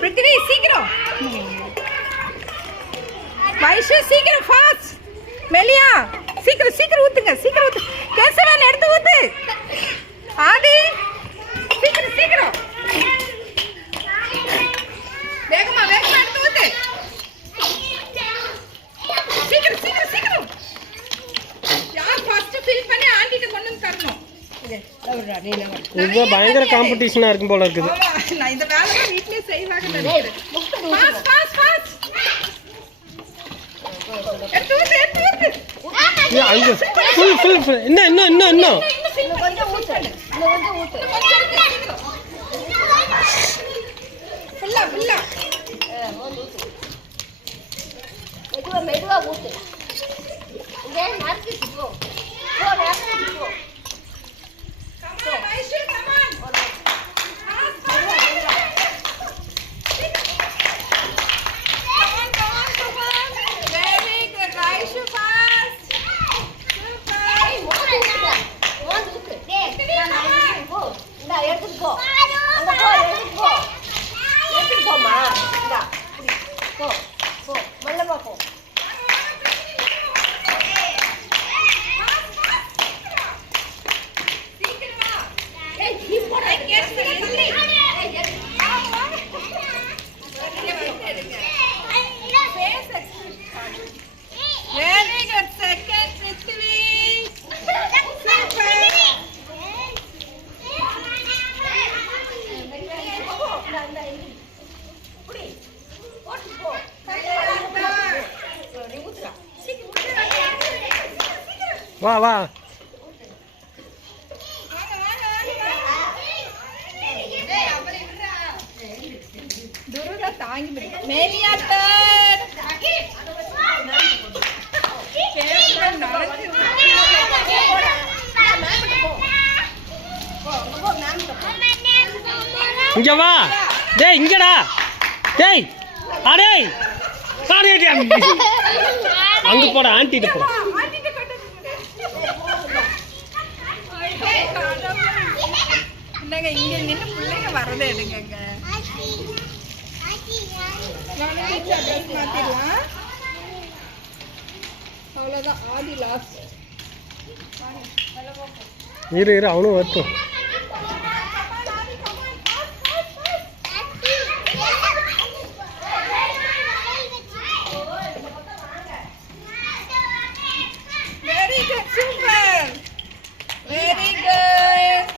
பிருத்திவி சீக்கிரம், வைஷு சீக்கிரம், ஃபாஸ்ட், மெலியா சீக்கிரம் சீக்கிரம் ஊத்துங்க, சீக்கிரம் ஊத்து, கேசவன் எடுத்து ஊத்து, ஆதி சீக்கிரம் சீக்கிரம், வேகமா வேகமா எடுத்து ஊத்து, சீக்கிரம் சீக்கிரம் சீக்கிரம். யார் ஃபர்ஸ்ட் ஃபில் பண்ணி ஆண்டிட்ட கொண்டு வந்து தரணும். இது பயங்கர காம்படிஷனா இருக்கும் போல இருக்குது. நான் இந்த வேலை வீட்லயே செய்வாங்க நினைக்கிறேன். ஃபாஸ்ட் ஃபாஸ்ட் ஃபாஸ்ட் எடுத்து ஊத்து எடுத்து ஊத்து. அங்க ஃபுல் ஃபுல் ஃபுல் இன்னும் கொஞ்சம் ஊத்து, கொஞ்சம் ஊத்து, ஃபுல்லா ஃபுல்லா ஊத்து, மெதுவா மெதுவா ஊத்து. இங்க நறுக்கிட்டு போ, போ நறுக்கிட்டு போ. Come on, Aishu, come on. Very good, second, Prithvi. வா வா. துருடா தாங்கி மேலியாட்டர் இங்க வா. டேய் இங்கடா. டேய் அடேய் சாரிடி அங்க போட ஆண்டிட்ட போ. என்னங்க இங்க நின்னு பிள்ளைங்க வரதே எடுங்கங்க. மாத்திடலாம். அவ்வளவுதான், ஆதி லாஸ்ட். இரு அவனும் வரட்டும்.